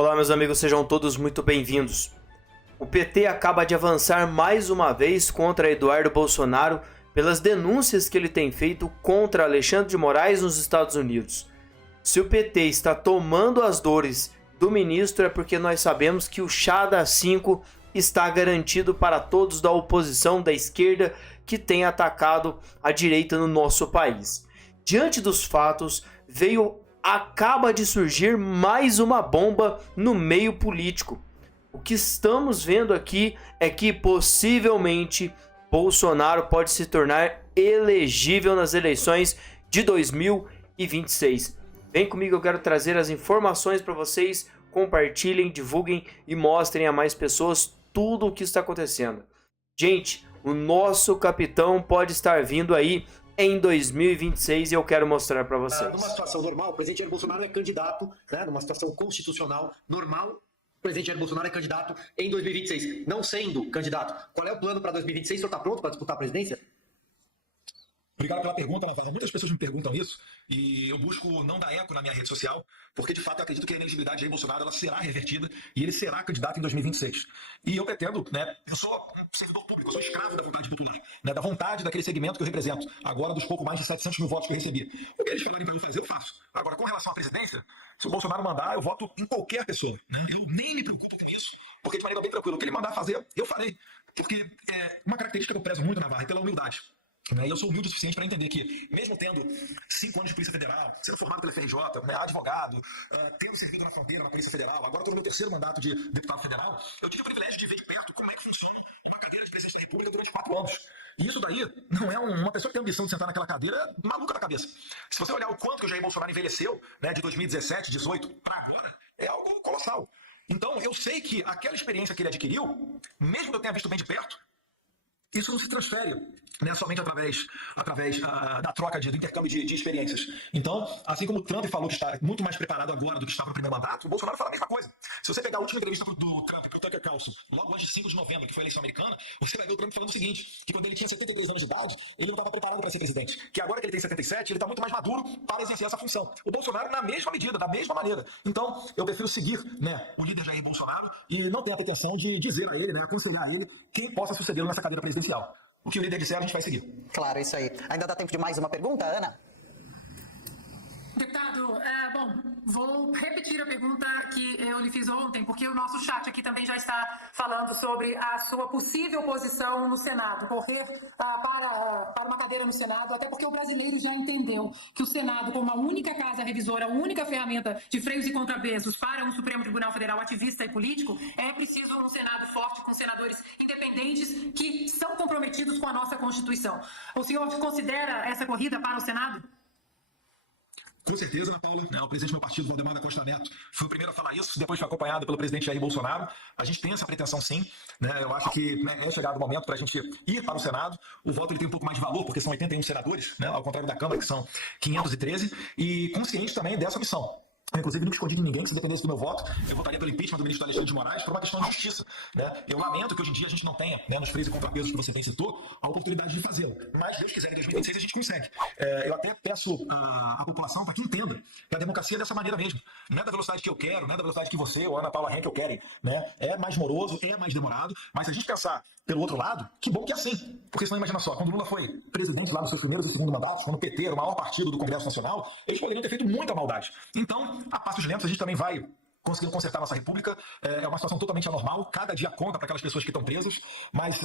Olá, meus amigos, sejam todos muito bem-vindos. O PT acaba de avançar mais uma vez contra Eduardo Bolsonaro pelas denúncias que ele tem feito contra Alexandre de Moraes nos Estados Unidos. Se o PT está tomando as dores do ministro é porque nós sabemos que o chá das 5 está garantido para todos da oposição da esquerda que tem atacado a direita no nosso país. Diante dos fatos, acaba de surgir mais uma bomba no meio político. O que estamos vendo aqui é que possivelmente Bolsonaro pode se tornar elegível nas eleições de 2026. Vem comigo, eu quero trazer as informações para vocês. Compartilhem, divulguem e mostrem a mais pessoas tudo o que está acontecendo. Gente, o nosso capitão pode estar vindo aí em 2026 e eu quero mostrar para vocês. Numa situação normal, o presidente Jair Bolsonaro é candidato, né? Numa situação constitucional normal, o presidente Jair Bolsonaro é candidato em 2026. Não sendo candidato, qual é o plano para 2026? O senhor está pronto para disputar a presidência? Obrigado pela pergunta, Navarro. Muitas pessoas me perguntam isso e eu busco não dar eco na minha rede social, porque de fato eu acredito que a inelegibilidade de Jair Bolsonaro ela será revertida e ele será candidato em 2026. E eu pretendo, eu sou um servidor público, eu sou escravo da vontade popular, da vontade daquele segmento que eu represento, agora dos pouco mais de 700 mil votos que eu recebi. O que eles falarem para eu fazer, eu faço. Agora, com relação à presidência, se o Bolsonaro mandar, eu voto em qualquer pessoa. Eu nem me preocupo com isso, porque de maneira bem tranquila, o que ele mandar fazer, eu farei. Porque uma característica que eu prezo muito, Navarro, é pela humildade. E eu sou humilde o suficiente para entender que, mesmo tendo 5 anos de Polícia Federal, sendo formado pela FRJ, advogado, tendo servido na fronteira, na Polícia Federal, agora estou no meu 3º mandato de deputado federal, eu tive o privilégio de ver de perto como é que funciona uma cadeira de presidente da República durante 4 anos. E isso daí não é uma pessoa que tem a ambição de sentar naquela cadeira maluca da cabeça. Se você olhar o quanto que o Jair Bolsonaro envelheceu, de 2017, 18 para agora, é algo colossal. Então, eu sei que aquela experiência que ele adquiriu, mesmo que eu tenha visto bem de perto, isso não se transfere somente através da troca, do intercâmbio de experiências. Então, assim como o Trump falou que está muito mais preparado agora do que estava no primeiro mandato, o Bolsonaro fala a mesma coisa. Se você pegar a última entrevista do Trump para o Tucker Carlson, logo antes de 5 de novembro, que foi a eleição americana, você vai ver o Trump falando o seguinte, que quando ele tinha 73 anos de idade, ele não estava preparado para ser presidente. Que agora que ele tem 77, ele está muito mais maduro para exercer essa função. O Bolsonaro na mesma medida, da mesma maneira. Então, eu prefiro seguir o líder Jair Bolsonaro e não ter a pretensão de dizer a ele, aconselhar a ele, quem possa sucedê-lo nessa cadeira presidencial. O que o líder disser, a gente vai seguir. Claro, isso aí. Ainda dá tempo de mais uma pergunta, Ana? Deputado, vou repetir a pergunta que eu lhe fiz ontem, porque o nosso chat aqui também já está falando sobre a sua possível posição no Senado, correr para uma cadeira no Senado, até porque o brasileiro já entendeu que o Senado, como a única casa revisora, a única ferramenta de freios e contrapesos para um Supremo Tribunal Federal ativista e político, é preciso um Senado forte, com senadores independentes que são comprometidos com a nossa Constituição. O senhor considera essa corrida para o Senado? Com certeza, Ana Paula. O presidente do meu partido, Valdemar da Costa Neto, foi o primeiro a falar isso, depois foi acompanhado pelo presidente Jair Bolsonaro. A gente tem essa pretensão sim. Eu acho que é chegado o momento para a gente ir para o Senado. O voto ele tem um pouco mais de valor, porque são 81 senadores, ao contrário da Câmara, que são 513, e consciente também dessa missão. Eu, inclusive, não escondi de ninguém que, se dependesse do meu voto, eu votaria pelo impeachment do ministro Alexandre de Moraes por uma questão de justiça. Eu lamento que hoje em dia a gente não tenha, nos freios e contrapesos que você bem citou, a oportunidade de fazê-lo. Mas, Deus quiser, em 2026 a gente consegue. Eu até peço à população para que entenda que a democracia é dessa maneira mesmo. Não é da velocidade que eu quero, não é da velocidade que você ou a Ana Paula Henkel querem. É mais moroso, é mais demorado, mas se a gente pensar pelo outro lado, que bom que é assim. Porque senão, imagina só, quando o Lula foi presidente lá nos seus primeiros e segundo mandatos, quando o PT era o maior partido do Congresso Nacional, eles poderiam ter feito muita maldade. Então, a passos lentos, a gente também vai conseguindo consertar nossa república. É uma situação totalmente anormal, cada dia conta para aquelas pessoas que estão presas, mas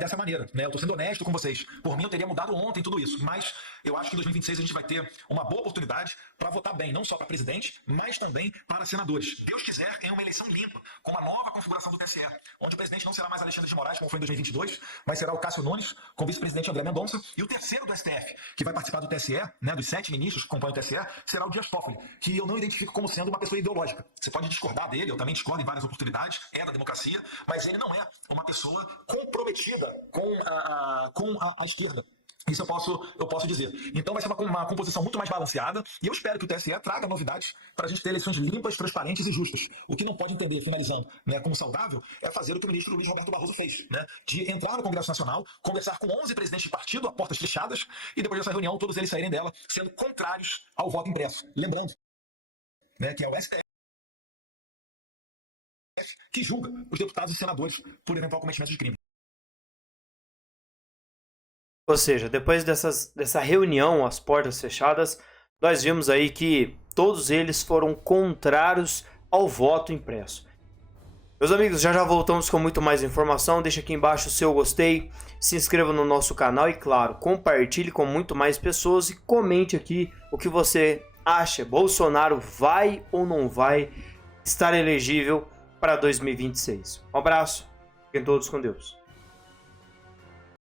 dessa maneira, eu estou sendo honesto com vocês. Por mim eu teria mudado ontem tudo isso, mas eu acho que em 2026 a gente vai ter uma boa oportunidade para votar bem, não só para presidente, mas também para senadores. Deus quiser, em uma eleição limpa, com uma nova configuração do TSE, onde o presidente não será mais Alexandre de Moraes, como foi em 2022, mas será o Cássio Nunes, com o vice-presidente André Mendonça, e o terceiro do STF, que vai participar do TSE, dos 7 ministros que compõem o TSE, será o Dias Toffoli, que eu não identifico como sendo uma pessoa ideológica. Você pode discordar dele, eu também discordo em várias oportunidades, é da democracia, mas ele não é uma pessoa comprometida com a esquerda. Isso eu posso dizer. Então vai ser uma composição muito mais balanceada e eu espero que o TSE traga novidades para a gente ter eleições limpas, transparentes e justas. O que não pode entender, finalizando, como saudável, é fazer o que o ministro Luiz Roberto Barroso fez, de entrar no Congresso Nacional, conversar com 11 presidentes de partido a portas fechadas e depois dessa reunião todos eles saírem dela sendo contrários ao voto impresso. Lembrando que é o STF que julga os deputados e senadores por eventual cometimento de crime. Ou seja, depois dessa reunião às portas fechadas, nós vimos aí que todos eles foram contrários ao voto impresso. Meus amigos, já voltamos com muito mais informação. Deixa aqui embaixo o seu gostei, se inscreva no nosso canal e, claro, compartilhe com muito mais pessoas e comente aqui o que você acha. Bolsonaro vai ou não vai estar elegível para 2026? Um abraço, fiquem todos com Deus.